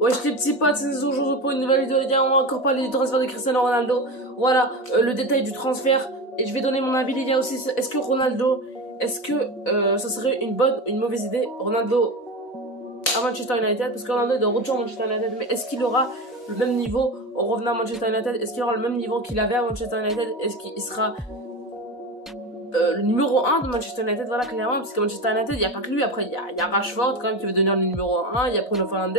Wesh les petits potes, c'est aujourd'hui pour une nouvelle vidéo les gars, on va encore parler du transfert de Cristiano Ronaldo. Voilà, le détail du transfert. Et je vais donner mon avis les gars aussi. Est-ce que Ronaldo, ça serait une bonne ou une mauvaise idée, Ronaldo à Manchester United? Parce que Ronaldo est de retour à Manchester United, mais est-ce qu'il aura le même niveau en revenant à Manchester United? Est-ce qu'il aura le même niveau qu'il avait à Manchester United? Est-ce qu'il sera le numéro 1 de Manchester United? Voilà, clairement, parce que Manchester United, il n'y a pas que lui. Après, il y a Rashford quand même qui veut devenir le numéro 1, il y a Bruno Fernandes.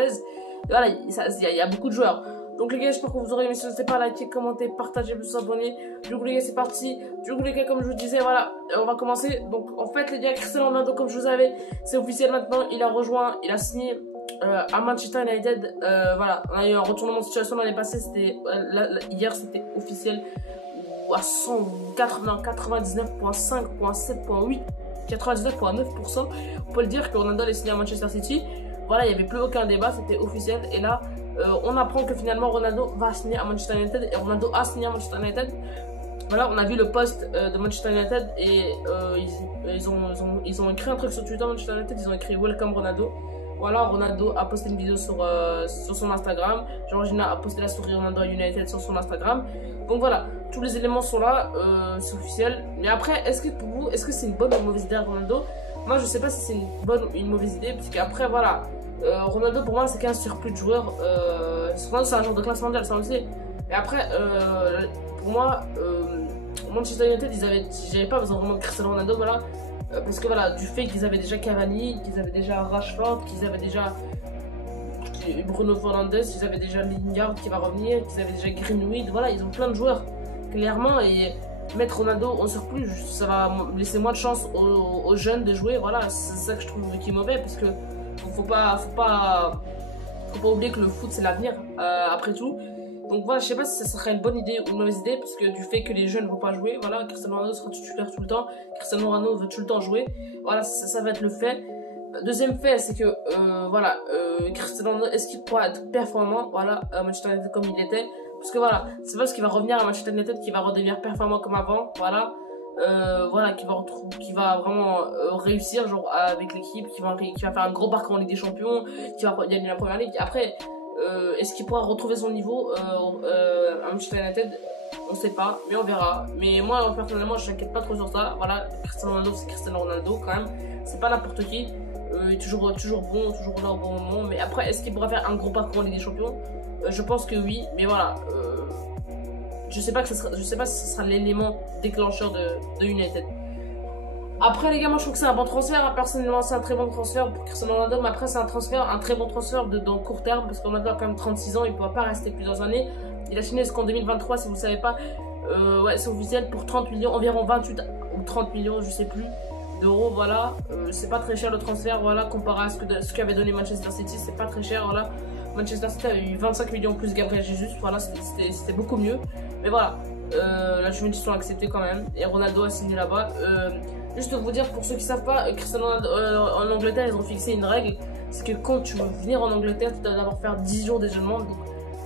Voilà, il y a beaucoup de joueurs. Donc les gars, j'espère que vous aurez aimé. Si n'hésitez pas à liker, commenter, partager, vous abonner. Du coup les gars, c'est parti. Du coup les gars, comme je vous disais, voilà, on va commencer. Donc en fait les gars, Cristiano Ronaldo, comme je vous avais, c'est officiel maintenant. Il a signé à Manchester United. Voilà, on a eu un retournement de situation l'année passée. C'était hier, c'était officiel. À 99,5,7,8, 99,9%. On peut le dire que Ronaldo est signé à Manchester City. Voilà, il n'y avait plus aucun débat, c'était officiel. Et là, on apprend que finalement Ronaldo va signer à Manchester United. Et Ronaldo a signé à Manchester United. Voilà, on a vu le post de Manchester United. Et ils ont écrit un truc sur Twitter, Manchester United. Ils ont écrit Welcome Ronaldo. Voilà, Ronaldo a posté une vidéo sur son Instagram. Georgina a posté la story Ronaldo à United sur son Instagram. Donc voilà, tous les éléments sont là, c'est officiel. Mais après, est-ce que pour vous, est-ce que c'est une bonne ou une mauvaise idée à Ronaldo? Moi, je sais pas si c'est une bonne ou une mauvaise idée, parce qu'après, voilà, Ronaldo pour moi, c'est qu'un surplus de joueurs. Ronaldo, c'est un joueur de classe mondiale, ça on le sait. Mais après, pour moi, Manchester United, ils n'avaient pas besoin vraiment de Cristiano Ronaldo, voilà. Parce que voilà, du fait qu'ils avaient déjà Cavani, qu'ils avaient déjà Rashford, qu'ils avaient déjà Bruno Fernandes, ils avaient déjà Lingard qui va revenir, qu'ils avaient déjà Greenwood, voilà, ils ont plein de joueurs, clairement, et mettre Ronaldo en surplus, ça va laisser moins de chance aux jeunes de jouer, voilà, c'est ça que je trouve qui est mauvais, parce que faut pas oublier que le foot c'est l'avenir, après tout. Donc voilà, je sais pas si ça serait une bonne idée ou une mauvaise idée, parce que du fait que les jeunes ne vont pas jouer, voilà, Cristiano Ronaldo sera titulaire tout le temps, Cristiano Ronaldo veut tout le temps jouer, voilà, ça va être le fait. Deuxième fait, c'est que, voilà, Cristiano Ronaldo, est-ce qu'il pourra être performant, voilà, à Manchester United comme il était? Parce que voilà, c'est parce qu'il va revenir à Manchester United qu'il va redevenir performant comme avant, voilà, voilà, qui va vraiment réussir, genre, avec l'équipe, qui va faire un gros parcours en Ligue des Champions, qui va gagner la première ligue. Après, est-ce qu'il pourra retrouver son niveau à Manchester United? On sait pas, mais on verra. Mais moi, personnellement, je m'inquiète pas trop sur ça. Voilà, Cristiano Ronaldo, c'est Cristiano Ronaldo quand même. C'est pas n'importe qui. Il est toujours bon, toujours là au bon moment. Mais après, est-ce qu'il pourra faire un gros parcours en Ligue des Champions? Je pense que oui, mais voilà. Je sais pas si ce sera l'élément déclencheur de United. Après les gars, moi je trouve que c'est un bon transfert, hein. Personnellement c'est un très bon transfert pour Cristiano Ronaldo, mais après c'est un très bon transfert dans court terme, parce qu'on a quand même 36 ans, il ne pourra pas rester plusieurs années. Il a signé jusqu'en 2023, si vous ne savez pas, ouais, c'est officiel, pour 30 millions, environ 28 ou 30 millions, je sais plus, d'euros, voilà. C'est pas très cher le transfert, voilà, comparé à ce qu'avait donné Manchester City, c'est pas très cher, voilà. Manchester City avait eu 25 millions plus Gabriel Jesus, voilà, c'était beaucoup mieux. Mais voilà, la Juventus sont acceptés quand même, et Ronaldo a signé là-bas. Juste pour vous dire, pour ceux qui ne savent pas, Cristiano Ronaldo, en Angleterre, ils ont fixé une règle. C'est que quand tu veux venir en Angleterre, tu dois d'abord faire 10 jours d'événement. Donc,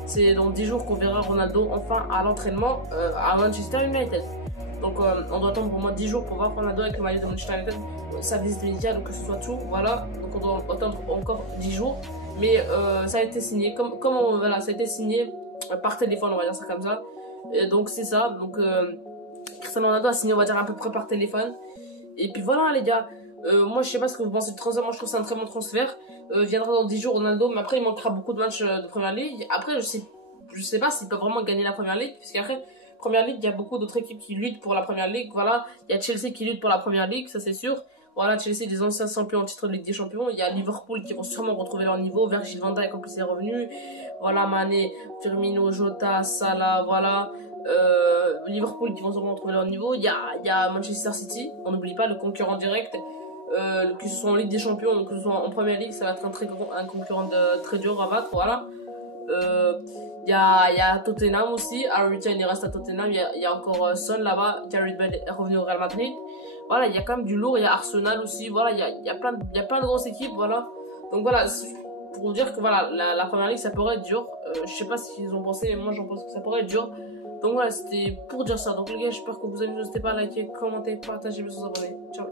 c'est dans 10 jours qu'on verra Ronaldo enfin à l'entraînement à Manchester United. Donc, on doit attendre pour moi 10 jours pour voir Ronaldo avec le maillot de Manchester United. Sa visite médicale, que ce soit tout. Voilà. Donc, on doit attendre encore 10 jours. Mais ça a été signé. Voilà, ça a été signé par téléphone, on va dire ça comme ça. Et donc, c'est ça. Donc, Cristiano Ronaldo a signé, on va dire, à peu près par téléphone. Et puis voilà les gars, moi je sais pas ce que vous pensez du transfert, moi je trouve que c'est un très bon transfert. Viendra dans 10 jours Ronaldo, mais après il manquera beaucoup de matchs de Première Ligue. Après je sais pas s'il peut vraiment gagner la Première Ligue, puisqu'après Première Ligue il y a beaucoup d'autres équipes qui luttent pour la Première Ligue. Voilà, il y a Chelsea qui lutte pour la Première Ligue, ça c'est sûr. Voilà, Chelsea des anciens champions en titre de Ligue des Champions. Il y a Liverpool qui vont sûrement retrouver leur niveau. Virgil van Dijk en plus est revenu. Voilà, Mané, Firmino, Jota, Salah, voilà. Liverpool qui vont sûrement retrouver leur niveau. Il y a Manchester City, on n'oublie pas le concurrent direct, que ce soit en Ligue des Champions ou que ce soit en Première Ligue, ça va être un concurrent très dur à battre, voilà. Il y a Tottenham aussi, Harry Kane il reste à Tottenham, il y a encore Son là-bas, Gareth Bale est revenu au Real Madrid. Voilà, il y a quand même du lourd, il y a Arsenal aussi, voilà, il y a plein de grosses équipes, voilà. Donc voilà, pour vous dire que voilà, la Première Ligue ça pourrait être dur. Je sais pas ce qu'ils ont pensé, mais moi j'en pense que ça pourrait être dur. Donc voilà, c'était pour dire ça. Donc les gars, j'espère que vous avez, n'hésitez pas à liker, commenter, partager, vous abonner. Ciao.